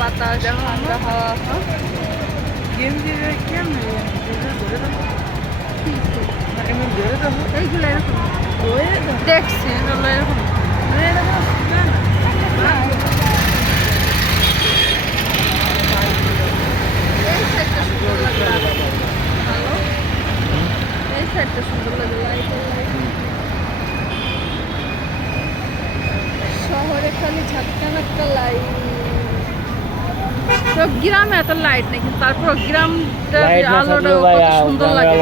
বাতাস ঠান্ডা হাওয়া। এইগুলো এরকম দেখছি এগুলো এরকম এই সাইডটা সুন্দর লাগে ভালো, এই সাইডটা সুন্দর লাগে শহরে খালি ঝাটকান একটা লাইট, তো গ্রামে এত লাইট নেই কিন্তু তারপর গ্রামটা আলোটা কত সুন্দর লাগে,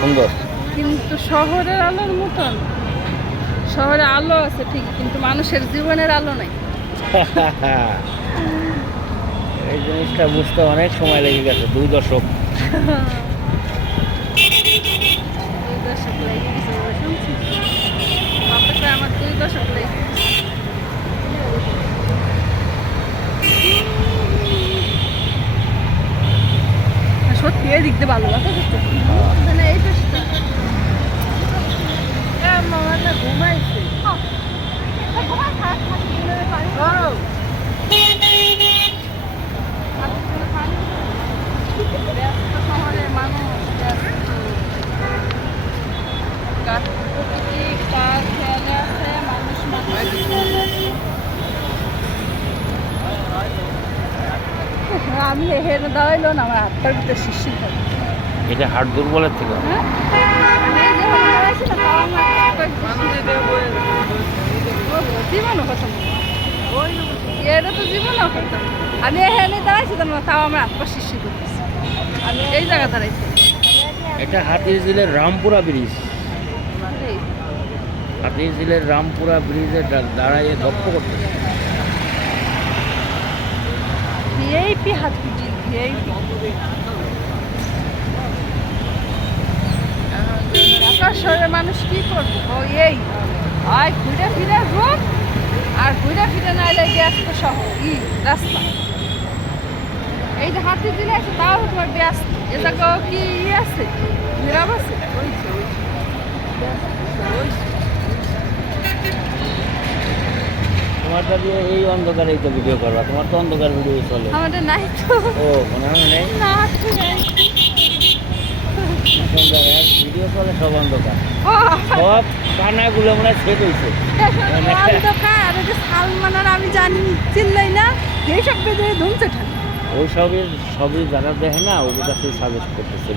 সুন্দর। কিন্তু শহরের আলোর মতন, শহরে আলো আছে ঠিকই কিন্তু মানুষের জীবনের আলো নাই। এই জিনিসটা বুঝতে অনেক সময় লেগে গেছে, 2 দশক। 2 দশক লেগে গেছে, শুনছি বাপরে আমার 2 দশক লেগে গেছে। সত্যি এই দিক দিয়ে ভালো লাগে মানে এই পেশটা মামাটা ঘুমাইছে শহরের মানুষ প্রকৃতি পার্ক খেয়ালে আছে মানুষ আমি হেরে দাঁড়াইলো না আমার হাতটার ভিতরে শিশির থাকে। এটা হাট দুর্বলের থেকে। জীবনও কথা এটা তো জীবনও কথা আমি এখানে দাঁড়াইছি তো তাও আমার হাত পা শিশির করতেছি, আমি এই জায়গা দাঁড়াইছি। এটা হাতিরঝিলের রামপুরা ব্রিজ, হাতিরঝিলের রামপুরা ব্রিজে দাঁড়াইয়ে গপ্প করতেছে। ভিআইপি হাতিঝিল, ভিআইপি ঢাকার শহরের মানুষ কি করবো ও এই হয় ঘুরে ফিরে রোড আর ঘুরে ফিরে না এলে ব্যস্ত শহর ই রাস্তা, এই যে হাতিঝিলে আছে তাও তোমার ব্যস্ত, এ জায়গাও কি আছে নীরব আছে। তোমারটা দিয়ে এই অন্ধকারে তো ভিডিও করবা, তোমার তো অন্ধকার ভিডিও চলে। আমাদের নাই তো, ও মনে হয় নেই, না ভিডিও চলে সব অন্ধকার, ও সব কানাগুলো মনে হয় সেট হয়েছে। অন্ধকার আর যে সালমান আর আমি জানি চিনলাই না এইসব ভিডিও ধুমছে ঠান্ডা ওই সবই যারা দেখে না ওদের কাছে সাজেস্ট করতেছে,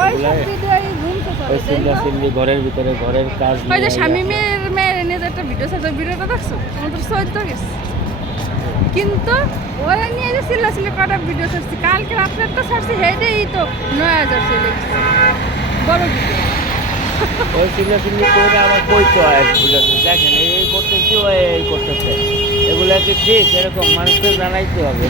ওই সব ভিডিওই ধুমছে ওই চিল্লা চিল্লি ঘরের ভিতরে ঘরের কাজ ওই যে স্বামীমের মেয়ের নিয়ে যে একটা ভিডিও ছাড়ছে ভিডিওটা দেখছো আমাদের সহজ তো গেছে, কিন্তু ওরা নিয়ে যে চিল্লা চিল্লি কটা ভিডিও ছাড়ছি কালকে রাত্রে একটা ছাড়ছি হেডেই তো 9000 চলে গেছে বড় ভিডিও। ওই চিল্লা চিল্লি করে আবার কইতে হয় ভিডিওতে, দেখেন এই করতেছি ও এই করতেছে, এগুলা কি ঠিক? এরকম মানুষকে জানাইতে হবে।